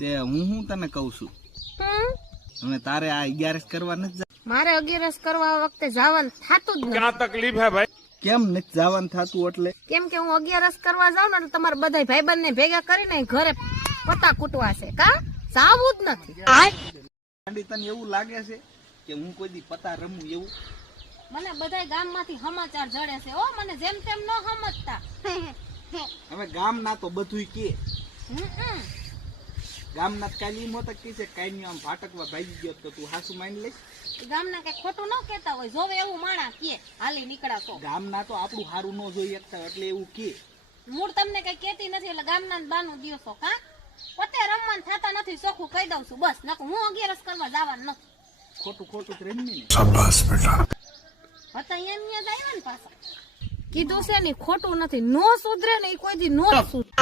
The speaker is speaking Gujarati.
તે હું તને કહું છું હવે તારે આ 11 કરવા નથી મારે 11 કરવા વખતે જવાનું થાતું જ નથી. क्या तकलीफ है भाई? કેમ નથી જવાનું થાતું એટલે કેમ કે હું 11 કરવા જાઉં ને એટલે તમારે બધા ભાઈબંધ ને ભેગા કરીને ઘરે પતા કૂટવા છે કા જાવું જ નથી. ગાંડી તને એવું લાગે છે કે હું કોઈ દી પતા રમું એવું? મને બધા ગામમાંથી સમાચાર જડે છે ઓ મને જેમ તેમ ન સમજતા. હવે ગામના તો બધુંય કે ગામના કાલી મોતકતી છે કાઈ આમ ફાટકવા ભાગી ગયો તો તું હાસુ માની લઈશ? ગામના કઈ ખોટું ન કહેતા હોય જોવે એવું માણા કે હાલી નીકળા છો. ગામના તો આપણું સારું ન જોઈ શકતા એટલે એવું કે મૂળ તમને કઈ કેતી નથી એટલે ગામના બાનું દિવસો કા પોતે રમવાનું થતા નથી ચોખ્ખું કહી દઉં છું બસ નકર હું 11 કરવા જવાનું નથી. ખોટું જ રમી ને શાબાશ બેટા હતા અહીંયા જ આવ્યા ને પાછા કીધું છે ને ખોટું નથી નો સુધરે ને કોઈ દી નો સુધરે.